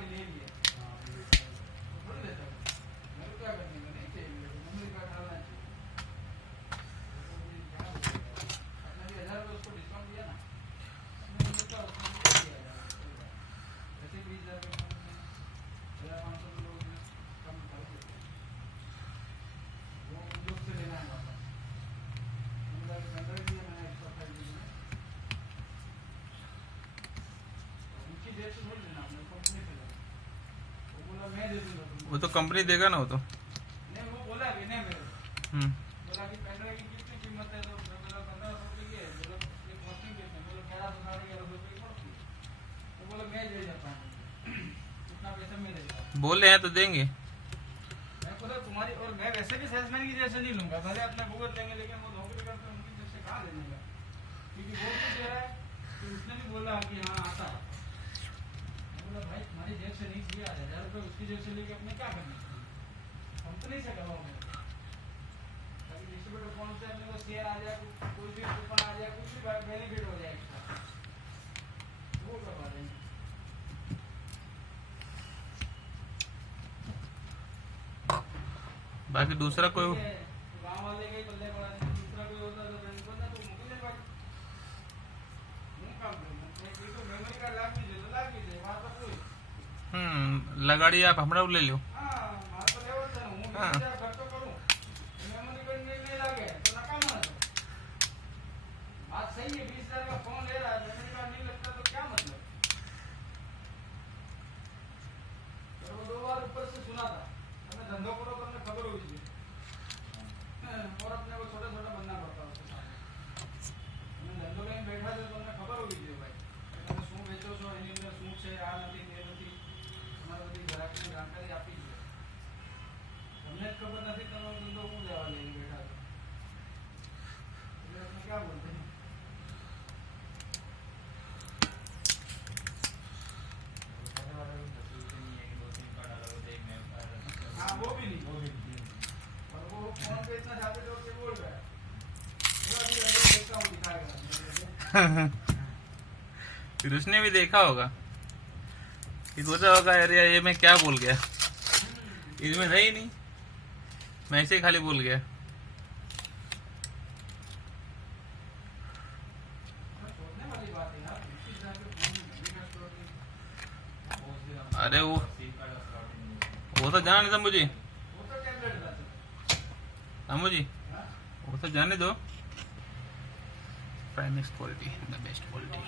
के ले लिया थोड़ी देता हूँ मेरे को क्या करने का नहीं चाहिए मेमोरी कार्ड डालना चाहिए अपने भी 1000 रुपये उसको डिस्काउंट दिया ना मैंने उसको दिया वैसे 20,000 रुपये 1500 लोग कम कर देते वो लोग से लेना है वापस मैंने एक्स्ट्रा 5 GB में उनकी जेब से थोड़ी लेना अपने कंपनी से लेना वो बोला मैं दे दूंगा तुमको वो तो कंपनी देगा ना वो तो नहीं वो बोला भी नहीं मेरे बोला कि पेन ड्राइव की कितनी कीमत है तो मैं बोला 1500 रुपये की है बोला एक मशीन कितने बोला 1100 1150 रुपये की पड़ती है वो बोला मैं दे जाता हूँ इतना पैसा मैं दे देता हूँ बोले हैं तो देंगे। मैं बोला तुम्हारी और मैं वैसे भी सेल्समैन की जैसे नहीं लूंगा भले अपना भुगत लेंगे लेकिन वो नौकरी करते हैं उनकी जैसे कहाँ लेने का क्योंकि वो भी दे रहा है कि उसने भी बोला कि हाँ आता है मैं बोला भाई तुम्हारी जेब से नहीं दिया 1000 रुपये उसकी जेब से लेके अपने क्या करना कंपनी से करवाओगे ताकि डिस्ट्रीब्यूटर कौन से अपने को शेयर आ जाए कोई भी कूपन आ जाए कुछ भी बेनिफिट हो जाए एक्स्ट्रा वो करवा देंगे बाकी दूसरा कोई गाँव वाले के बल्ले पड़ा दूसरा कोई होता तो बैंक को ना तो मुझे नहीं पड़ा नहीं काम तो मेमोरी कार्ड लाग भी दे तो लाग भी दे वहाँ पर कोई लगाड़ी आप हमारा ले लो। हाँ वहाँ तो ले होता हूँ मैं खर्च करूँ मेमोरी कार्ड नहीं लागे तो नकाम है बात सही है 20,000 का फोन ले रहा है मेमोरी कार्ड नहीं लगता तो क्या मतलब तो वो 2 बार ऊपर से सुना था हमें धंधो करो तो हमें खबर होगी और अपने को छोटा छोटा बनना पड़ता है उसके साथ हमें धंधो कहीं बैठा है तो हमें खबर होगी जो भाई તમે શું વેચો છો એની અંદર શું છે આ નથી તે નથી તમારે બધી ગ્રાહકની જાણકારી આપી છે તમને જ ખબર નથી તમે ધંધો શું લેવા લઈને બેઠા છો એટલે આપણે क्या बोलते हैं हाँ वो भी नहीं और वो फोन पे इतना जाते जोर के बोल रहा है अभी अंदर देखता हूँ दिखाएगा फिर उसने भी देखा होगा कि सोचा होगा अरे ये मैं क्या बोल गया इसमें था ही नहीं मैं ऐसे खाली बोल गया। सोचने वाली बात है यार 20,000 के फोन में मेमोरी कार्ड स्टोर नहीं अरे वो तो जाने दो मुझे वो तो टैबलेट था मुझे वो तो जाने दो। प्राइमेक्स क्वालिटी द बेस्ट क्वालिटी।